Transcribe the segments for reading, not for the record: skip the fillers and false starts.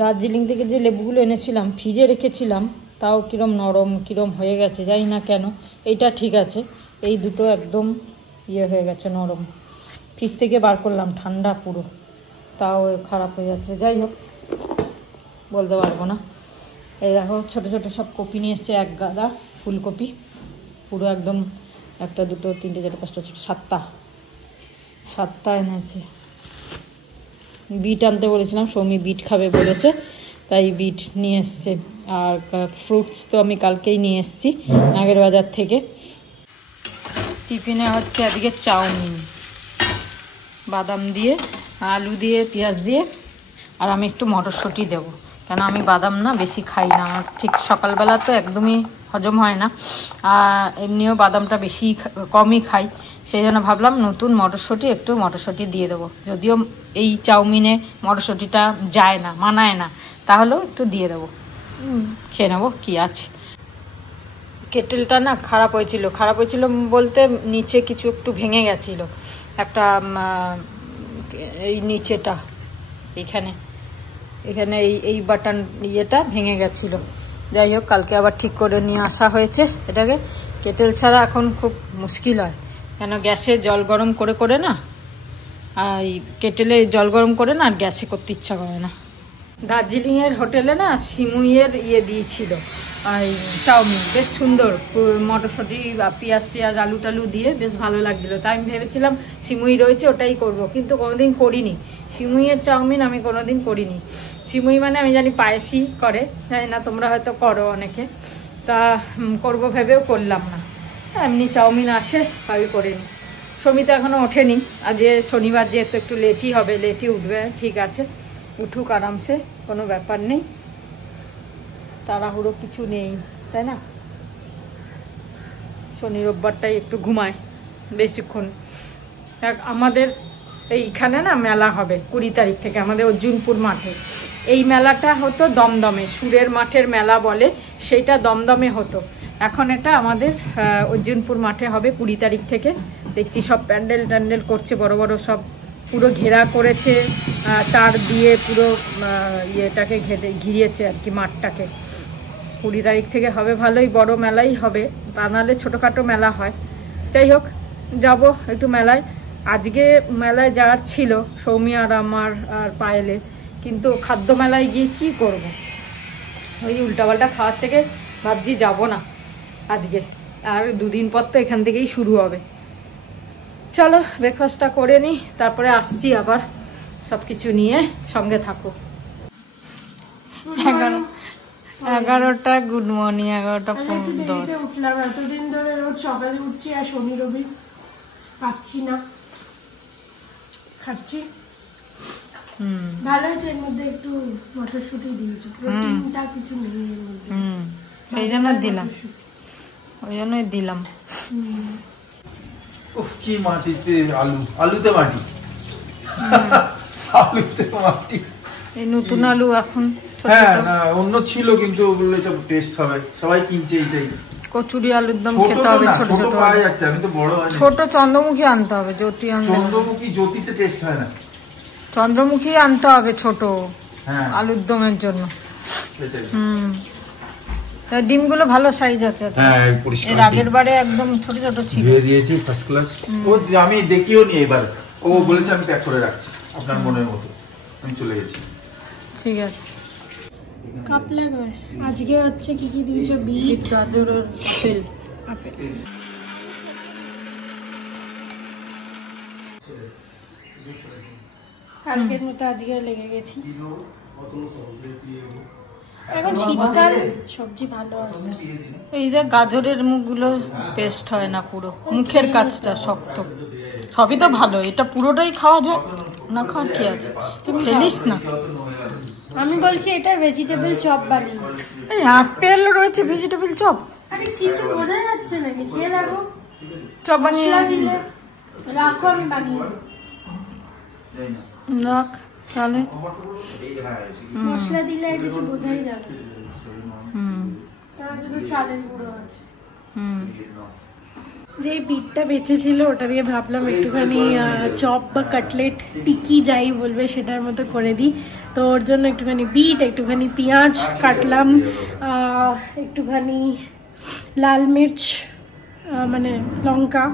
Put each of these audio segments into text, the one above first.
দার্জিলিং থেকে যে লেবুগুলো এনেছিলাম ফ্রিজে রেখেছিলাম, তাও কিরম নরম কিরম হয়ে গেছে, জানি না কেন। এইটা ঠিক আছে, এই দুটো একদম হয়ে গেছে নরম। ফ্রিজ থেকে বার করলাম ঠান্ডা পুরো, তাও খারাপ হয়ে যাচ্ছে। যাই হোক, বলতে পারবো না। এই দেখো ছোটো ছোটো সব কপি নিয়ে এসছে, এক গাদা ফুলকপি, পুরো একদম 1 2 3 4 5 6 7টা এনেছে। বিট আনতে বলেছিলাম, সৌমি বিট খাবে বলেছে, তাই বিট নিয়ে এসছে। আর ফ্রুটস তো আমি কালকেই নিয়ে এসেছি নাগের বাজার থেকে। টিফিনে হচ্ছে আজকে চাউমিন, বাদাম দিয়ে, আলু দিয়ে, পেঁয়াজ দিয়ে, আর আমি একটু মটরশুঁটি দেবো, কেন আমি বাদাম না বেশি খাই না, আমার ঠিক সকালবেলা তো একদমই হজম হয় না, আর এমনিও বাদামটা বেশি কমই খাই, সেই জন্য ভাবলাম নতুন একটু মটরশুঁটি দিয়ে দেবো। যদিও এই চাউমিনে মটরশুঁটিটা যায় না, মানায় না, তাহলেও একটু দিয়ে দেবো, খেয়ে নেবো, কী আছে। কেটেলটা না খারাপ হয়েছিল বলতে নিচে কিছু একটু ভেঙে গেছিলো, একটা এই নিচেটা এখানে এই বাটন ইয়েটা ভেঙে গেছিলো। যাই হোক, কালকে আবার ঠিক করে নিয়ে আসা হয়েছে এটাকে। কেটেল ছাড়া এখন খুব মুশকিল হয়, কেন গ্যাসে জল গরম করে না, আর কেটেলে জল গরম করে না, আর গ্যাসে করতে ইচ্ছা করে না। দার্জিলিংয়ের হোটেলে না সিমুইয়ের দিয়েছিল, চাউমিন বেশ সুন্দর, মটরশুঁটি বা পেঁয়াজ আলু টালু দিয়ে বেশ ভালো লাগছিল। তাই আমি ভেবেছিলাম সিমুই রয়েছে ওটাই করব, কিন্তু কোনোদিন করিনি সিমুইয়ের চাউমিন, আমি কোনোদিন করিনি। সিমুই মানে আমি জানি পায়েসই করে, জানি না তোমরা হয়তো করো অনেকে, তা করব ভেবেও করলাম না, এমনি চাউমিন আছে তাই করিনি। সমিতা এখনও ওঠেনি, আজ শনিবার যেহেতু একটু লেটই উঠবে, ঠিক আছে উঠুক আরামসে, কোনো ব্যাপার নেই, তাড়াহুড়ো কিছু নেই, তাই না। শনি রোববারটাই একটু ঘুমায় বেশিক্ষণ। আমাদের এইখানে না মেলা হবে 20 তারিখ থেকে, আমাদের অর্জুনপুর মাঠে। এই মেলাটা হতো দমদমে, সুরের মাঠের মেলা বলে, সেইটা দমদমে হতো। এখন এটা আমাদের অর্জুনপুর মাঠে হবে 20 তারিখ থেকে। দেখছি সব প্যান্ডেল করছে, বড় বড় সব পুরো ঘেরা করেছে, তার দিয়ে পুরো ইয়েটাকে ঘিরিয়েছে আর কি, মাঠটাকে। 20 তারিখ থেকে হবে, ভালোই বড় মেলাই হবে, তা নাহলে ছোটোখাটো মেলা হয়। যাই হোক, যাব একটু মেলায়। আজকে মেলায় যাওয়ার ছিল সৌমি আর আমার আর পায়েলের, কিন্তু খাদ্য মেলায় গিয়ে কি করব, ওই উল্টাপাল্টা খাওয়ার থেকে ভাবছি যাব না আজকে, আর 2 দিন পর তো এখান থেকেই শুরু হবে। চলো ব্রেকফাস্টটা করে নিই, তারপরে আসছি আবার সব কিছু নিয়ে, সঙ্গে থাকো। 11টা গুড মর্নিং, 11টা 10 উঠলাম। এতদিন ধরে রোজ সকালে উঠছি, আর শনি রবি পাচ্ছি না, খাচ্ছি। ভালো হয়েছে, এর মধ্যে একটু মটরশুঁটি দিয়েছি, প্রোটিনটা কিছু নেই এর মধ্যে, সেই জন্য দিলাম, ওই জন্যই দিলাম। উফ, কি মাটিতে আলুতে মাটি, আলুতে মাটি। এই নতুন আলু এখন, হ্যাঁ না অন্য ছিল, কিন্তু ওগুলো সব টেস্ট হবে, সবাই কিনছে এইটাই। কচুরি আলুর দম খেতে হবে, ছোট ছোট পাওয়া যাচ্ছে, আমি তো বড় আনি। ছোট চন্দ্রমুখী আনতে হবে, জ্যোতিতে টেস্ট হয় না, চন্দ্রমুখী আনতে হবে ছোট, হ্যাঁ আলুর দমের জন্য। ডিমগুলো ভালো সাইজ আছে, হ্যাঁ পরিষ্কার। এর আগের বারে একদম ছোট ছোট ছিল, ধুয়ে দিয়েছি ফার্স্ট ক্লাস। ও আমি দেখিও নি এবার, ও বলেছে আমি প্যাক করে রাখছি আপনার মনের মতো, আমি চলে গেছি। ঠিক আছে। কাপ লাগবে। আজকে হচ্ছে কি কি দিয়েছো? বিট, গাজর আর আপেল। কালকের মতো আজকে লেগে গেছি। এখন শীতকাল, সবজি ভালো আসছে। এই যে গাজরের মুখগুলো পেস্ট হয় না, পুরো মুখের কাজটা শক্ত। সবই তো ভালো, এটা পুরোটাই খাওয়া যায় না, খাওয়ার কি আছে, তুমি ফেলিস না। আমি বলছি এটা ভেজিটেবল চপ বানিয়ে। এই আপেল রয়েছে ভেজিটেবল চপ, আরে কিছু বোঝা যাচ্ছে নাকি, খেয়ে দেখো। চপ বানিয়ে দিলে রাখো, আমি বানিয়ে রাখ তাহলে। মশলা দিলে কিছু বোঝাই যাবে। তার জন্য চালের গুঁড়ো আছে। যে বিটটা বেঁচেছিল ওটা দিয়ে ভাবলাম একটুখানি চপ বা কাটলেট, টিকি যাই বলবে সেটার মতো করে দিই। তো ওর জন্য একটুখানি বিট, একটুখানি পেঁয়াজ কাটলাম, একটুখানি লাল মির্চ মানে লঙ্কা,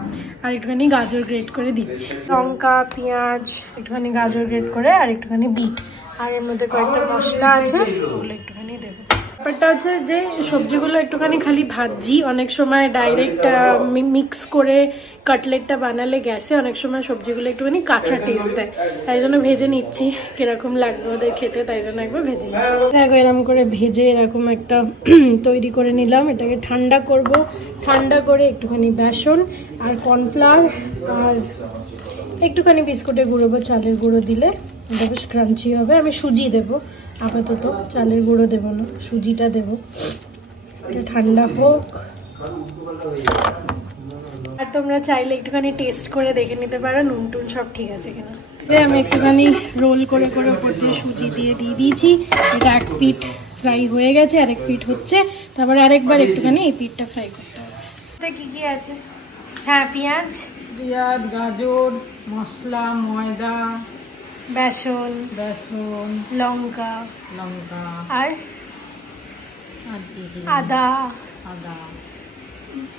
আর একটুখানি গাজর গ্রেট করে দিচ্ছি। লঙ্কা, পেঁয়াজ, একটুখানি গাজর গ্রেট করে, আর একটুখানি বিট, আর এর মধ্যে কয়েকটা মশলা আছে ওগুলো একটুখানি দেবো। ব্যাপারটা হচ্ছে যে সবজিগুলো একটুখানি খালি ভাজি, অনেক সময় ডাইরেক্ট মিক্স করে কাটলেটটা বানালে গ্যাসে অনেক সময় সবজিগুলো একটুখানি কাঁচা টেস্ট দেয়, তাই জন্য ভেজে নিচ্ছি কিরকম লাগবে ওদের খেতে, তাই জন্য একবার ভেজে নিই। দেখো এরকম করে ভেজে এরকম একটা তৈরি করে নিলাম। এটাকে ঠান্ডা করব, ঠান্ডা করে একটুখানি বেসন আর কর্নফ্লাওয়ার আর একটুখানি বিস্কুটের গুঁড়ো বা চালের গুঁড়ো দিলে এটা বেশ ক্রাঞ্চি হবে। আমি সুজি দেবো আপাতত, চালের গুঁড়ো দেবো না, সুজিটা দেবো। এটা ঠান্ডা হোক। আর তোমরা চাইলে একটুখানি টেস্ট করে দেখে নিতে পারো নুন টুন সব ঠিক আছে কিনা। আমি একটুখানি রোল করে করে উপর দিয়ে সুজি দিয়ে দিয়েছি। এটা এক পিঠ ফ্রাই হয়ে গেছে, আরেক পিঠ হচ্ছে, তারপরে আরেকবার একটুখানি এই পিঠটা ফ্রাই করতে হবে। এটা কি কি আছে? হ্যাঁ, পেঁয়াজ, গাজর, মশলা, ময়দা, বেসন, লঙ্কা, আর আদা,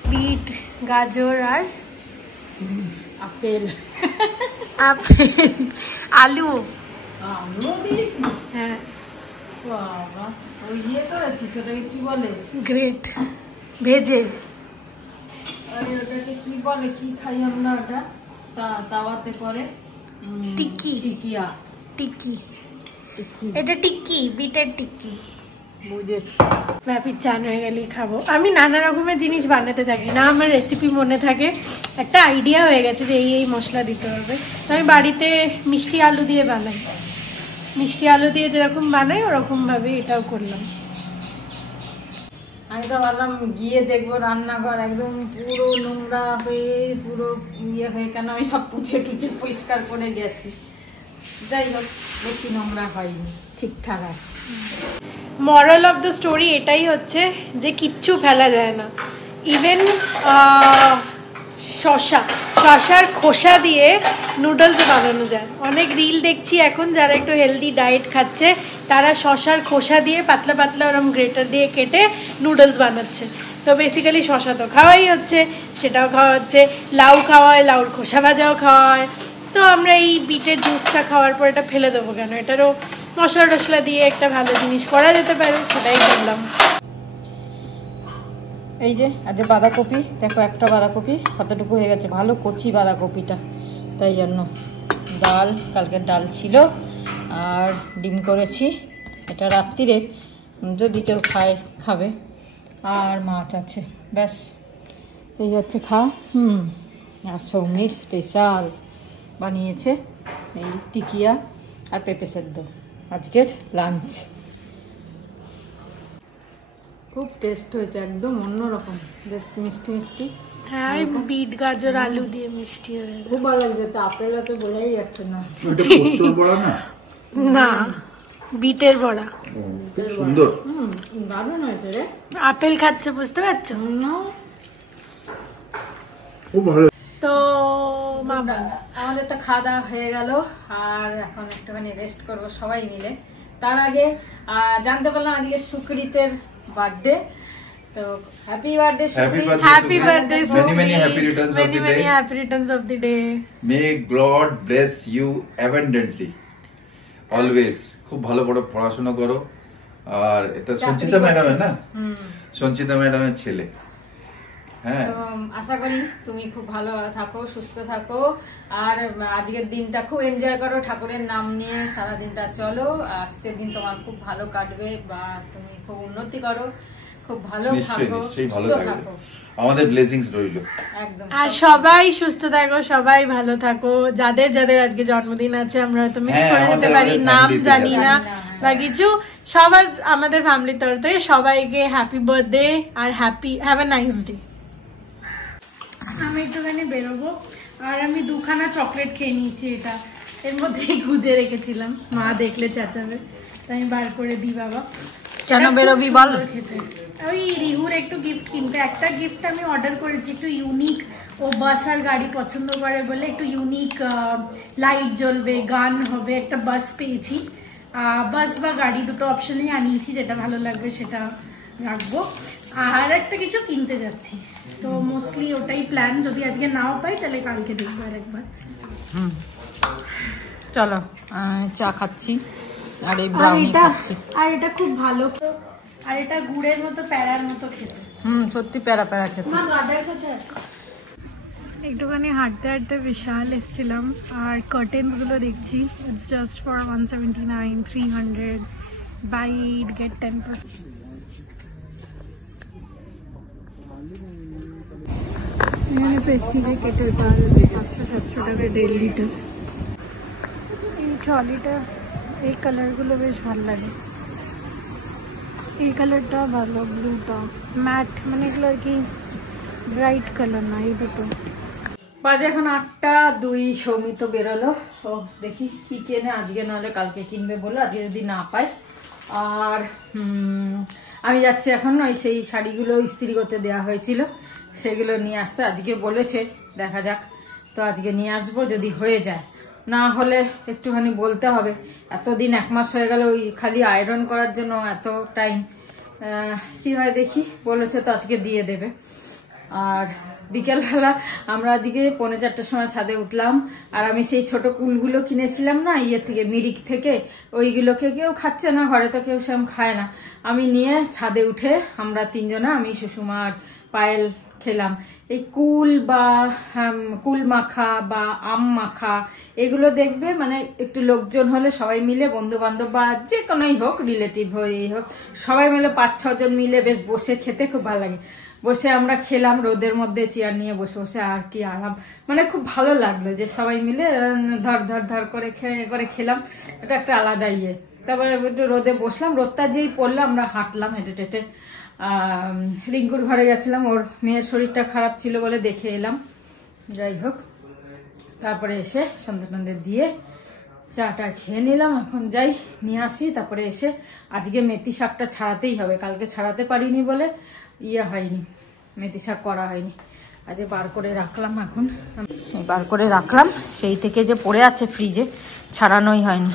বিট, গাজর, আর আপেল, আলু। হ্যাঁ, ওই ইয়ে করেছি, সেটাকে কি বলে? গ্রেট, ভেজে। ওটাকে কি বলে, কি খাই আমরা ওটা তাওয়াতে করে? টিক্কি। এটা টিক্কি, বিটের টিক্কি। বুঝেছি। ব্যাপির চান হয়ে গেলেই খাবো। আমি নানা রকমের জিনিস বানাতে থাকি, না আমার রেসিপি মনে থাকে, একটা আইডিয়া হয়ে গেছে যে এই মশলা দিতে হবে। তো আমি বাড়িতে মিষ্টি আলু দিয়ে বানাই, মিষ্টি আলু দিয়ে যেরকম বানাই ওরকম ভাবে এটাও করলাম। আমি তো ভাবলাম গিয়ে দেখবো রান্নাঘর একদম পুরো নোংরা হয়ে, পুরো ইয়ে হয়ে, কেন আমি সব পুছে টুচে পরিষ্কার করে গেছি। যাই হোক, বেশি নোংরা হয়নি, ঠিকঠাক আছে। মরাল অফ দ্য স্টোরি এটাই হচ্ছে যে কিচ্ছু ফেলা যায় না। ইভেন শশার খোসা দিয়ে নুডলস বানানো যায়। অনেক রিল দেখছি এখন যারা একটু হেলদি ডায়েট খাচ্ছে, তারা শশার খোসা দিয়ে পাতলা পাতলা ওরম গ্রেটার দিয়ে কেটে নুডলস বানাচ্ছে। তো বেসিক্যালি শশা তো খাওয়াই হচ্ছে, সেটাও খাওয়া হচ্ছে, লাউ খাওয়া হয়, লাউর খোসা ভাজাও খাওয়া হয়। তো আমরা এই বিটের জুসটা খাওয়ার পর এটা ফেলে দেবো কেন? এটারও মশলা টশলা দিয়ে একটা ভালো জিনিস করা যেতে পারে, সেটাই করলাম। এই যে আজ বাঁধাকপি, দেখো একটা বাঁধাকপি কতটুকু হয়ে গেছে, ভালো কচি বাঁধাকপিটা, তাই জন্য। ডাল, কালকের ডাল ছিল, আর ডিম করেছি, এটা রাত্রিরের, যদি কেউ খাবে, আর মাছ আছে, ব্যাস এই হচ্ছে খাওয়া। আর সৌমির স্পেশাল বানিয়েছে এই টিকিয়া আর পেঁপে সেদ্ধ, আজকের লাঞ্চ। খুব টেস্ট হয়েছে, একদম অন্যরকম, বেশ মিষ্টি মিষ্টি। হ্যাঁ, বিট গাজর আলু দিয়ে মিষ্টি হয়েছে, খুব ভালো লাগছে। আপেলটা তো বোঝাই যাচ্ছে না। না, বিটের বড়া। সুন্দর, দারুণ হয়েছে রে। আপেল খাচ্ছে, বুঝতে পারছো? খুব ভালো। তো আমাদের তো খাওয়া দাওয়া হয়ে গেল, আর এখন একটুখানি রেস্ট করবো সবাই মিলে। তার আগে জানতে পারলাম আজকে সুকৃতের বার্থডে, তো happy birthday Sukrit. Happy birthday Many many happy returns of the many many day. happy returns of the day. May God bless you abundantly always. খুব ভালো বড় পড়াশোনা করো। আর এটা সঞ্চিতা ম্যাডামের না? সঞ্চিতা ম্যাডামের ছেলে। হ্যাঁ, তো আশা করি তুমি খুব ভালো থাকো, সুস্থ থাকো, আর আজকের দিনটা খুব এনজয় করো, ঠাকুরের নাম নিয়ে সারা দিনটা চলো। আজকের দিন তোমার খুব ভালো কাটবে, বা তুমি খুব উন্নতি করো, খুব ভালো থাকো, সুস্থ থাকো, আমাদের ব্লেসিংস রইল একদম। আর সবাই সুস্থ থাকো, সবাই ভালো থাকো। যাদের যাদের আজকে জন্মদিন আছে, আমরা হয়তো মিস করে যেতে পারি, নাম জানি না বা কিছু, সবার আমাদের ফ্যামিলির তরফ থেকে সবাইকে হ্যাপি বার্থডে আর হ্যাভ আ নাইস ডে। আমি একটুখানি বেরোবো, আর আমি দুখানা চকলেট খেয়ে নিয়েছি, এটা এর মধ্যেই গুজে রেখেছিলাম, মা দেখলে চেঁচাবে, তাই আমি বার করে দিই। বাবা কেন বেরোবি বল? খেতে ওই রিহুর একটু গিফট কিনতে, একটা গিফট আমি অর্ডার করেছি একটু ইউনিক, ও বাস আর গাড়ি পছন্দ করে বলে একটু ইউনিক লাইট জ্বলবে, গান হবে, একটা বাস পেয়েছি, বাস বা গাড়ি দুটো অপশনেই আনিয়েছি, যেটা ভালো লাগবে সেটা রাখবো। আর একটা কিছু কিনতে যাচ্ছি, তো মোস্টলি ওটাই প্ল্যান। যদি আজকে নাও পাই তাহলে কালকে দেখবো আর একবার। চলো চা খাচ্ছি আর এই ব্রাউনি খাচ্ছি। আর এটা খুব ভালো, আর এটা গুড়ের মতো প্যারার মতো খেতে। সত্যি প্যারা প্যারা খেতে। একটুখানি হাঁটতে হাঁটতে বিশাল এসেছিলাম, আর কার্টেন্স গুলো দেখছি। It's just for 179, 300, buy it get 10%। এখানে প্রেস্টিজে কেটে 500-700 টাকা 1.5 লিটার। এই ট্রলিটা, এই কালারগুলো বেশ ভালো লাগে। এই কালারটা ভালো, ব্লুটা ম্যাট, মানে এগুলো আর কি ব্রাইট কালার না, এই দুটো। বাজে এখন 8টা 2। সৌমিত বেরোলো, ও দেখি কি কেনে আজকে, নাহলে কালকে কিনবে বলে, আজকে যদি না পাই। আর আমি যাচ্ছি এখন ওই সেই শাড়িগুলো ইস্ত্রি করতে দেওয়া হয়েছিল সেগুলো নিয়ে আসতে, আজকে বলেছে, দেখা যাক। তো আজকে নিয়ে আসবো, যদি হয়ে যায়। না হলে একটুখানি বলতে হবে, এতদিন 1 মাস হয়ে গেল ওই খালি আয়রন করার জন্য এত টাইম, কি হয় দেখি। বলেছে তো আজকে দিয়ে দেবে। আর বিকেলবেলা আমরা আজকে 3:45টার সময় ছাদে উঠলাম, আর আমি সেই ছোট কুলগুলো কিনেছিলাম না থেকে, মিরিক থেকে, ওইগুলোকে কেউ খাচ্ছে না, ঘরে তো কেউ সেরকম খায় না। আমি নিয়ে ছাদে উঠে আমরা 3 জনা, আমি সুষমা আর পায়েল খেলাম। এই কুল বা কুল মাখা বা আম মাখা, এগুলো দেখবে মানে একটু লোকজন হলে সবাই মিলে, বন্ধু বান্ধব বা যে কোনোই হোক, রিলেটিভ হয়েই হোক, সবাই মিলে 5-6 জন মিলে বেশ বসে খেতে খুব ভালো লাগে। বসে আমরা খেলাম রোদের মধ্যে, চেয়ার নিয়ে বসে বসে, আর কি আরাম, মানে খুব ভালো লাগলো যে সবাই মিলে ধর ধর ধর করে খেলাম। এটা একটা আলাদা ইয়ে। তারপরে একটু রোদে বসলাম, রোদটা যেই পড়লো আমরা হাঁটলাম হেঁটে টেটে। রিঙ্কুর ঘরে গেছিলাম, ওর মেয়ের শরীরটা খারাপ ছিল বলে দেখে এলাম। যাই হোক, তারপরে এসে সন্ধ্যে টন্ধে দিয়ে চাটা খেয়ে নিলাম। এখন যাই নিয়ে আসি, তারপরে এসে আজকে মেথি শাকটা ছাড়াতেই হবে, কালকে ছাড়াতে পারিনি বলে হয়নি, মেথি শাক করা হয়নি। আজকে বার করে রাখলাম, এখন বার করে রাখলাম, সেই থেকে যে পড়ে আছে ফ্রিজে, ছাড়ানোই হয়নি।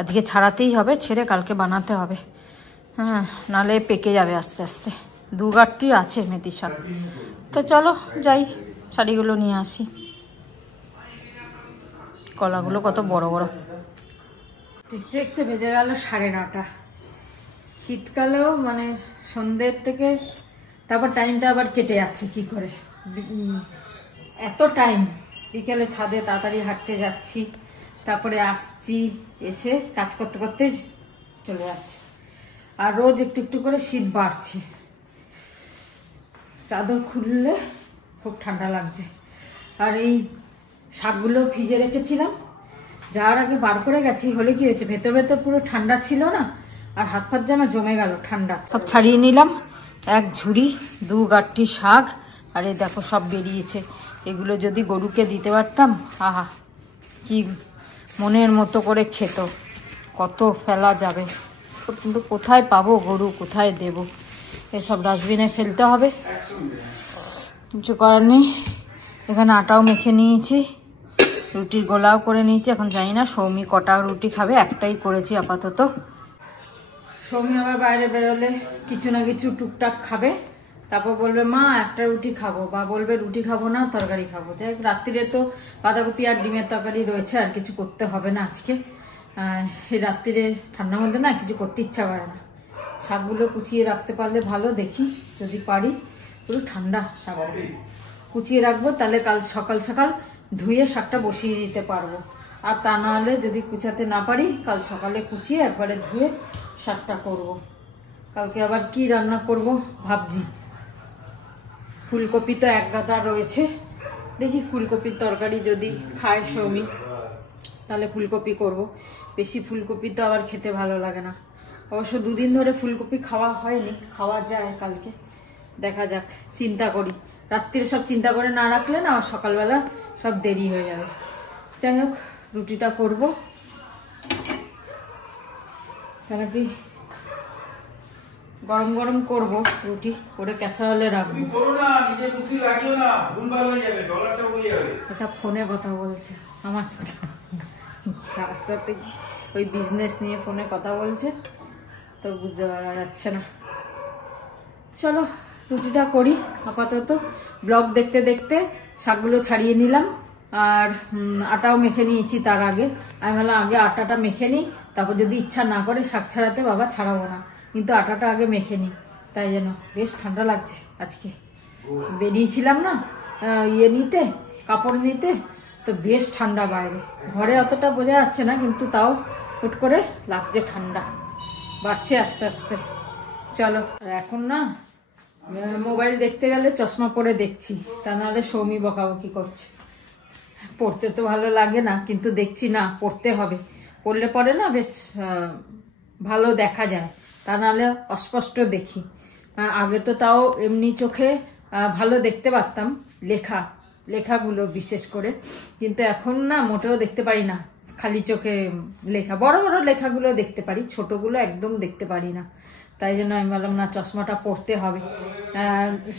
আজকে ছাড়াতেই হবে, ছেড়ে কালকে বানাতে হবে। হ্যাঁ, নালে পেকে যাবে আস্তে আস্তে। 2 গাঁটটি আছে মেথি শাক। তো চলো যাই, শাড়িগুলো নিয়ে আসি। কলাগুলো কত বড় বড়। দেখতে দেখতে বেজে গেল 9:30। শীতকালেও মানে সন্ধ্যের থেকে তারপর টাইমটা আবার কেটে যাচ্ছে কি করে, এত টাইম। বিকেলে ছাদে তাড়াতাড়ি হাঁটতে যাচ্ছি, তারপরে আসছি, এসে কাজ করতে করতে চলে যাচ্ছে। আর রোজ একটু একটু করে শীত বাড়ছে, চাদর খুললে খুব ঠান্ডা লাগছে। আর এই শাকগুলো ফ্রিজে রেখেছিলাম, যাওয়ার আগে বার করে গেছি, হলে কি হয়েছে, ভেতর ভেতর পুরো ঠান্ডা ছিল না, আর হাত ফাত যেন জমে গেল ঠান্ডা। সব ছাড়িয়ে নিলাম, 1 ঝুড়ি 2 গাঁটটি শাক। আর এই দেখো সব বেরিয়েছে। এগুলো যদি গরুকে দিতে পারতাম, আহা কি মনের মতো করে খেত। কত ফেলা যাবে, কিন্তু কোথায় পাবো গরু, কোথায় দেব? এসব ডাস্টবিনে ফেলতে হবে, কিছু করার নেই। এখানে আটাও মেখে নিয়েছি, রুটির গোলাও করে নিয়েছি। এখন জানি না সৌমি কটা রুটি খাবে, একটাই করেছি আপাতত। সৌমি আবার বাইরে বেরোলে কিছু না কিছু টুকটাক খাবে, তারপর বলবে মা একটা রুটি খাবো, বা বলবে রুটি খাবো না তরকারি খাবো। যাই হোক, রাত্রিরে তো বাঁধাকপি আর ডিমের তরকারি রয়েছে, আর কিছু করতে হবে না আজকে। এই রাত্রিরে ঠান্ডার মধ্যে না কিছু করতে ইচ্ছা করে না। শাকগুলো কুচিয়ে রাখতে পারলে ভালো, দেখি যদি পারি। পুরো ঠান্ডা শাকগুলো কুচিয়ে রাখবো, তাহলে কাল সকাল সকাল ধুয়ে শাকটা বসিয়ে দিতে পারবো। আর তা নাহলে যদি কুচাতে না পারি, কাল সকালে কুচিয়ে একবারে ধুয়ে শাকটা করব। কালকে আবার কি রান্না করব ভাবছি। ফুলকপি তো 1 গাদা রয়েছে, দেখি ফুলকপির তরকারি যদি খায় সৌমি তাহলে ফুলকপি করব। বেশি ফুলকপি তো আবার খেতে ভালো লাগে না। অবশ্য 2 দিন ধরে ফুলকপি খাওয়া হয়নি, খাওয়া যায় কালকে, দেখা যাক। চিন্তা করি, রাত্রিরে সব চিন্তা করে না রাখলে না সকালবেলা সব দেরি হয়ে যাবে। যাই হোক, রুটিটা করবো, কেন কি গরম গরম করবো রুটি করে, ক্যাসারোলে রাখবো। এসব ফোনে কথা বলছে আমার সাথে। ওই বিজনেস নিয়ে ফোনে কথা বলছে, তো বুঝতে পারা যাচ্ছে না। চলো রুটিটা করি আপাতত। ব্লগ দেখতে দেখতে শাকগুলো ছাড়িয়ে নিলাম, আর আটাও মেখে নিয়েছি। তার আগে আমি ভাবলাম আগে আটাটা মেখে নিই, তারপর যদি ইচ্ছা না করে শাক ছাড়াতে বাবা ছাড়াবো না, কিন্তু আটাটা আগে মেখে নিই। তাই যেন বেশ ঠান্ডা লাগছে আজকে। বেরিয়েছিলাম না ইয়ে নিতে, কাপড় নিতে, তো বেশ ঠান্ডা বাইরে। ঘরে অতটা বোঝা যাচ্ছে না, কিন্তু তাও হুট করে লাগছে ঠান্ডা, বাড়ছে আস্তে আস্তে। চলো, আর এখন না মোবাইল দেখতে গেলে চশমা পরে দেখছি, তা নাহলে সৌমি বকাবকি করছে। পড়তে তো ভালো লাগে না, কিন্তু দেখছি না পড়তে হবে, পড়লে পরে না বেশ ভালো দেখা যায়, তা নাহলে অস্পষ্ট দেখি। আগে তো তাও এমনি চোখে ভালো দেখতে পারতাম, লেখাগুলো বিশেষ করে, কিন্তু এখন না মোটেও দেখতে পারি না। খালি চোখে লেখা, বড় বড় লেখাগুলো দেখতে পারি, ছোটগুলো একদম দেখতে পারি না। তাই জন্য আমি বললাম না, চশমাটা পরতে হবে।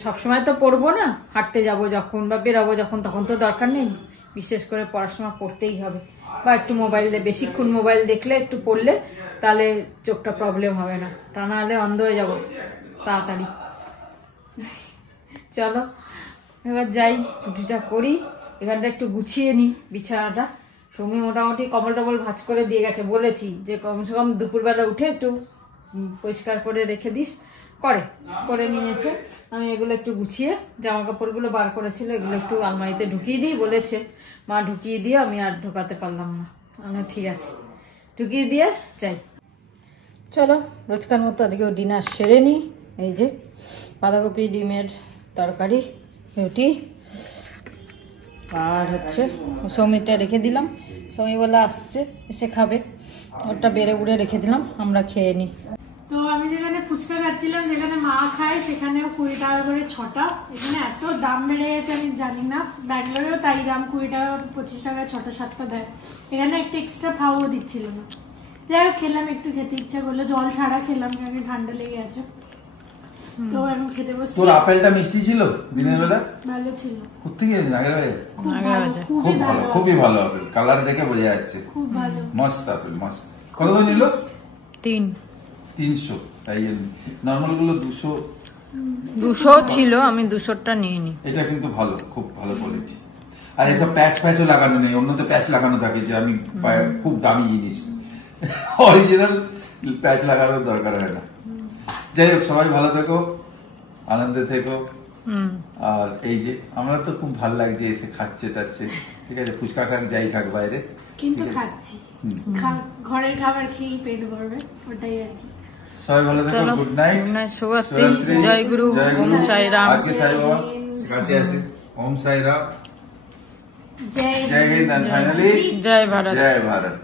সবসময় তো পরবো না, হাঁটতে যাব যখন বা বেরোবো যখন, তখন তো দরকার নেই। বিশেষ করে পড়াশোনা পড়তেই হবে, বা একটু বেশিক্ষণ মোবাইল দেখলে একটু পড়লে তাহলে চোখটা প্রবলেম হবে না, তা নাহলে অন্ধ হয়ে যাব তাড়াতাড়ি। চলো এবার যাই, রুটিটা করি, এখানটা একটু গুছিয়ে নিই বিছানাটা। সৌমি মোটামুটি কম্বল টম্বল ভাঁজ করে দিয়ে গেছে, বলেছি যে কমসে কম দুপুরবেলা উঠে একটু পরিষ্কার করে রেখে দিস, করে নিয়েছে। আমি এগুলো একটু গুছিয়ে, জামা কাপড়গুলো বার করেছিল এগুলো একটু আলমারিতে ঢুকিয়ে দিই বলেছে মা, ঢুকিয়ে দিয়ে আমি আর ঢোকাতে পারলাম না। আমি ঠিক আছে, ঢুকিয়ে দিয়ে যাই। চলো রোজকার মতো আজকেও ডিনার সেরে নিই। এই যে বাঁধাকপি ডিমের তরকারি, রুটি, আর হচ্ছে সৌমিটা রেখে দিলাম। সৌমি বলে আসছে, এসে খাবে, ওটা বেড়ে বুড়ে রেখে দিলাম, আমরা খেয়ে নিই। তো আমি যেখানে ফুচকা খাচ্ছিলাম, যেখানে মা খায়, সেখানেও 20 টাকা করে 6টা। এখানে এত দাম বেড়ে গেছে আমি জানি না, ব্যাঙ্গালোরেও তাই দাম, 20 টাকা 25 টাকায় 6টা 7টা দেয়। এখানে একটা এক্সট্রা ফাওও দিচ্ছিল না। যাই হোক খেলাম, একটু খেতে ইচ্ছা করলো, জল ছাড়া খেলাম কারণ ঠান্ডা লেগে আছে। তো আমি খেতে বসছি। তোর আপেলটা মিষ্টি ছিল দিনের বেলা? ভালো ছিল। কোথেকে আগের বেলা? খুব ভালো, খুবই ভালো আপেল, কালার দেখে বোঝা যাচ্ছে খুব ভালো, মস্ত আপেল, মস্ত। কত করে নিল? 300। তাই নরমাল গুলো 200 ছিল, আমি 200টা নিয়ে নি। এটা কিন্তু ভালো, খুব ভালো কোয়ালিটি। আর এসব প্যাচও লাগানো নেই, অন্যতে প্যাচ লাগানো থাকে যে আমি খুব দামি জিনিস, অরিজিনাল প্যাচ লাগানোর দরকার হয় না। যাই হোক, সবাই ভালো থেকো, আনন্দে থেকো। আর এই যে আমরা তো খুব ভালো লাগছে এসে খাচ্ছে টাচ্ছে, ঠিক আছে, ফুচকা খাক যাই খাক বাইরে, কিন্তু খাচ্ছি, ঘরের খাবার খেয়েই পেট ভরবে, ওটাই আর কি। সবাই ভালো থেকো, গুড নাইট, শুভরাত্রি, জয় গুরু, ওম সাই রাম। আজকে সাই বাবা কাছে আছে, ওম সাই রাম, জয় হিন্দ, এন্ড ফাইনালি জয় ভারত। জয় ভারত।